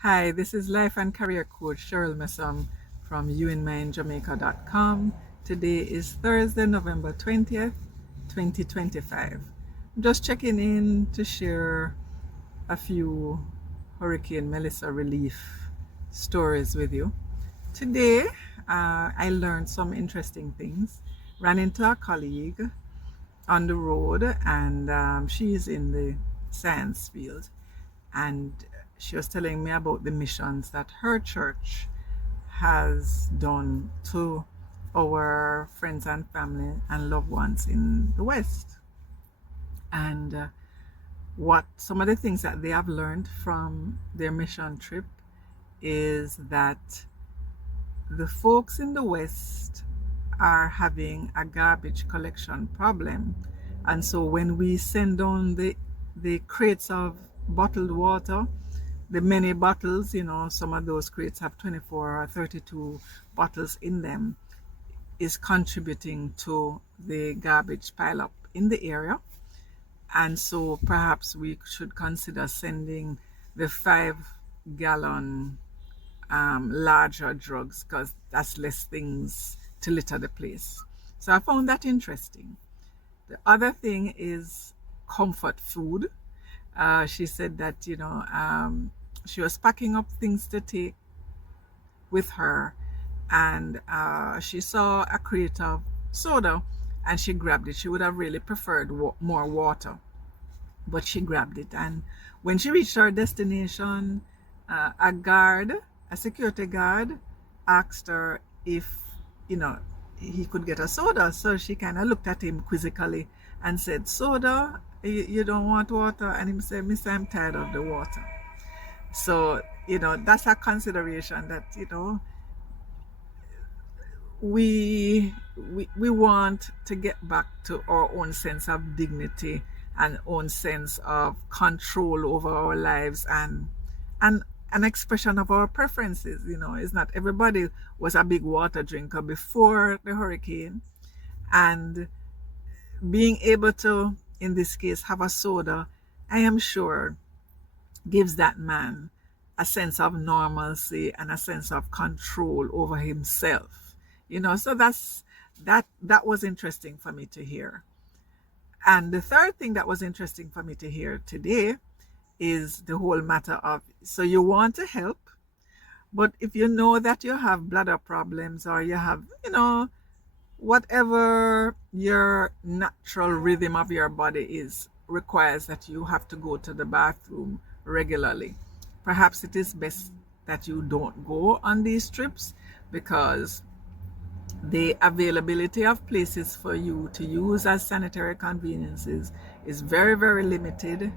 Hi, this is Life and Career Coach Cheryl Messam from youinmindjamaica.com. Today is Thursday, November 20th, 2025. I'm just checking in to share a few Hurricane Melissa relief stories with you. Today, I learned some interesting things. Ran into a colleague on the road, and she's in the science field, and she was telling me about the missions that her church has done to our friends and family and loved ones in the West. And what some of the things that they have learned from their mission trip is that the folks in the West are having a garbage collection problem. And so when we send down the crates of bottled water, the many bottles, some of those crates have 24 or 32 bottles in them, is contributing to the garbage pile up in the area. And so perhaps we should consider sending the 5 gallon larger drugs, because that's less things to litter the place. So I found that interesting. The other thing is comfort food. She said that, she was packing up things to take with her, and she saw a crate of soda and she grabbed it. She would have really preferred more water, but she grabbed it. And when she reached her destination, a security guard, asked her if, he could get a soda. So she kind of looked at him quizzically and said, "Soda? You don't want water?" And he said, "Mister, I'm tired of the water." So, that's a consideration that, we want to get back to our own sense of dignity and own sense of control over our lives, and an expression of our preferences. It's not everybody was a big water drinker before the hurricane, and being able to, in this case, have a soda, I am sure gives that man a sense of normalcy and a sense of control over himself. So that was interesting for me to hear. And the third thing that was interesting for me to hear today is the whole matter of, so you want to help, but if you know that you have bladder problems, or you have, whatever your natural rhythm of your body is, requires that you have to go to the bathroom regularly. Perhaps it is best that you don't go on these trips, because the availability of places for you to use as sanitary conveniences is very, very limited.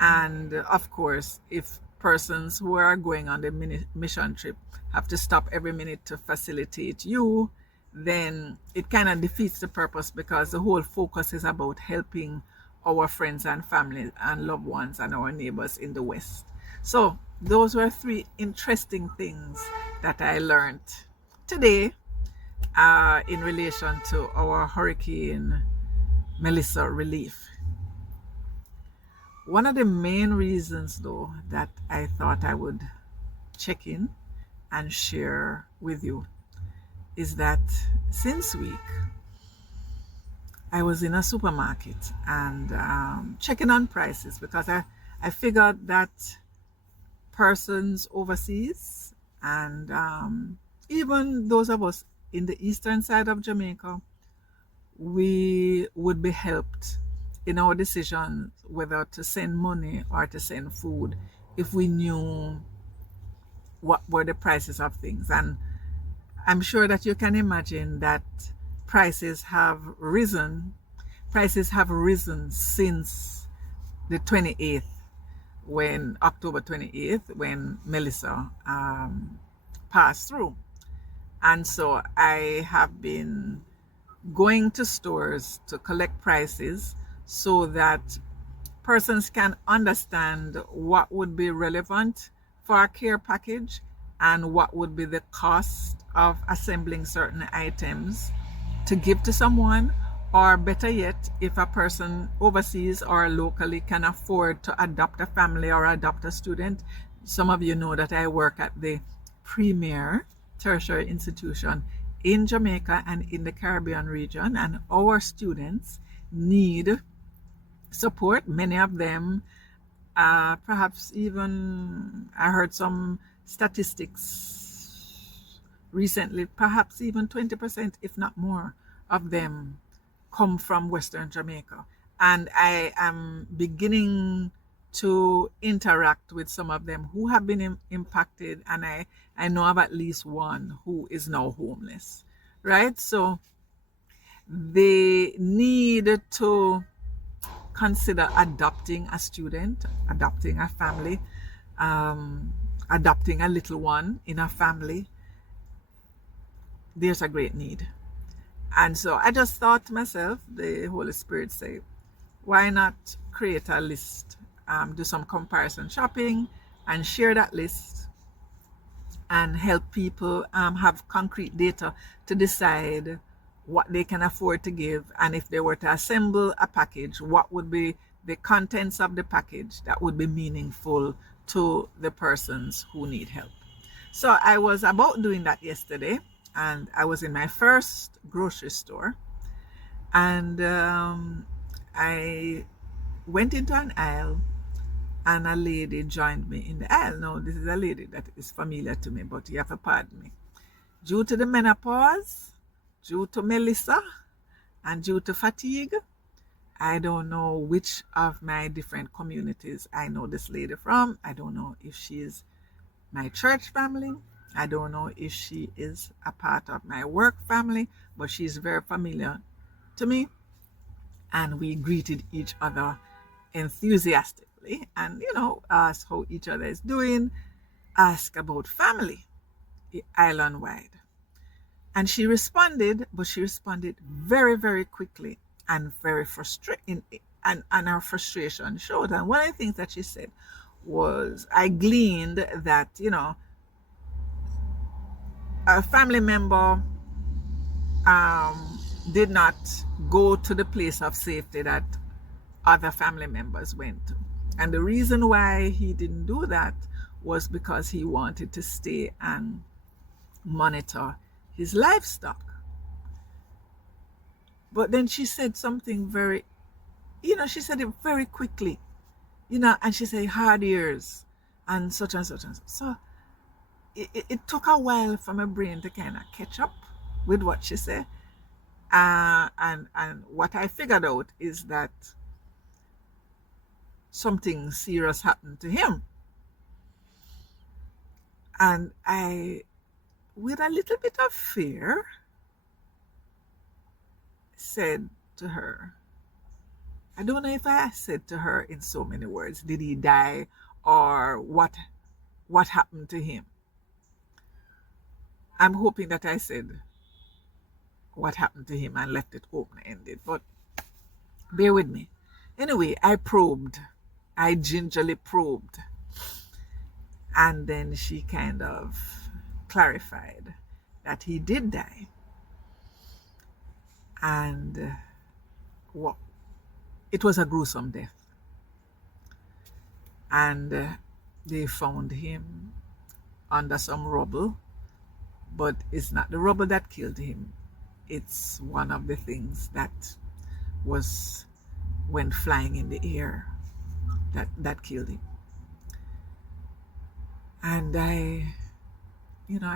And of course, if persons who are going on the mission trip have to stop every minute to facilitate you, then it kind of defeats the purpose, because the whole focus is about helping our friends and family and loved ones and our neighbors in the West. So those were 3 interesting things that I learned today in relation to our Hurricane Melissa relief. One of the main reasons, though, that I thought I would check in and share with you is that since week I was in a supermarket and checking on prices, because I figured that persons overseas, and even those of us in the eastern side of Jamaica, we would be helped in our decision whether to send money or to send food if we knew what were the prices of things. And I'm sure that you can imagine that prices have risen. Prices have risen since the 28th, when October 28th, when Melissa passed through. And so I have been going to stores to collect prices so that persons can understand what would be relevant for a care package and what would be the cost of assembling certain items to give to someone, or better yet, if a person overseas or locally can afford to adopt a family or adopt a student, Some of you know that I work at the premier tertiary institution in Jamaica and in the Caribbean region, and our students need support. Many of them, perhaps even I heard some statistics recently, perhaps even 20%, if not more, of them come from Western Jamaica. And I am beginning to interact with some of them who have been impacted, and I know of at least one who is now homeless, right? So they need to consider adopting a student, adopting a family, um, adopting a little one in a family. There's a great need. And so I just thought to myself, the Holy Spirit said, why not create a list, do some comparison shopping and share that list and help people have concrete data to decide what they can afford to give, and if they were to assemble a package, what would be the contents of the package that would be meaningful to the persons who need help. So I was about doing that yesterday, and I was in my first grocery store, and I went into an aisle, and a lady joined me in the aisle. Now, this is a lady that is familiar to me, but you have to pardon me. Due to the menopause, due to Melissa, and due to fatigue, I don't know which of my different communities I know this lady from. I don't know if she is my church family. I don't know if she is a part of my work family, but she's very familiar to me. And we greeted each other enthusiastically and, asked how each other is doing, asked about family, island wide. And she responded, but she responded very, very quickly and very frustrating, and her frustration showed. And one of the things that she said was, I gleaned that, a family member did not go to the place of safety that other family members went to. And the reason why he didn't do that was because he wanted to stay and monitor his livestock. But then she said something very, she said it very quickly, and she said hard years and such and such and such. So it took a while for my brain to kind of catch up with what she said. And what I figured out is that something serious happened to him. And I, with a little bit of fear, said to her, I don't know if I said to her in so many words, did he die or what happened to him? I'm hoping that I said what happened to him and left it open-ended, but bear with me. Anyway, I gingerly probed, and then she kind of clarified that he did die. And it was a gruesome death. And they found him under some rubble, but it's not the rubble that killed him. It's one of the things that went flying in the air that killed him. And I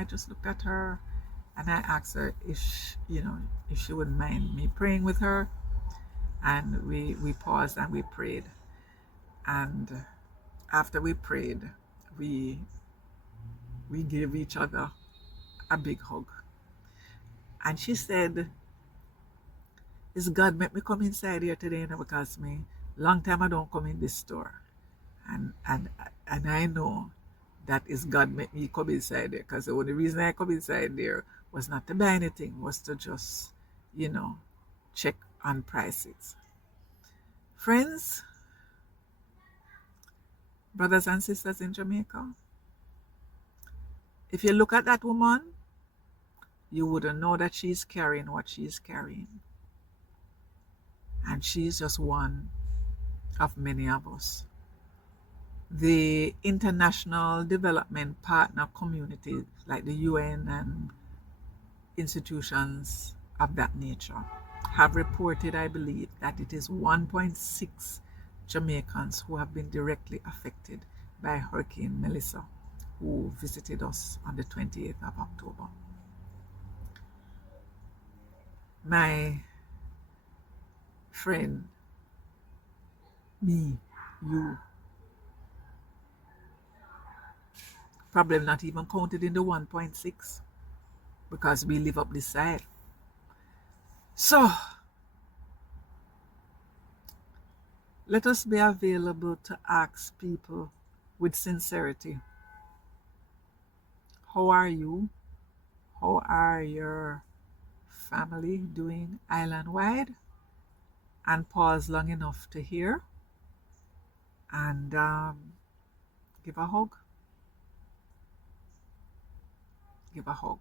just looked at her and I asked her if she wouldn't mind me praying with her. And we paused and we prayed. And after we prayed, we gave each other a big hug. And she said, "Is God make me come inside here today, because me long time I don't come in this store, and I know that is God make me come inside there, because the only reason I come inside there was not to buy anything, was to just check on prices." Friends, brothers and sisters in Jamaica, if you look at that woman, you wouldn't know that she's carrying what she's carrying. And she's just one of many of us The international development partner communities like the UN and institutions of that nature have reported, I believe, that it is 1.6 Jamaicans who have been directly affected by Hurricane Melissa, who visited us on the 28th of October. My friend, me, you, probably not even counted in the 1.6 because we live up this side. So, let us be available to ask people with sincerity, how are you? How are your family doing island wide? And pause long enough to hear and give a hug. Give a hug.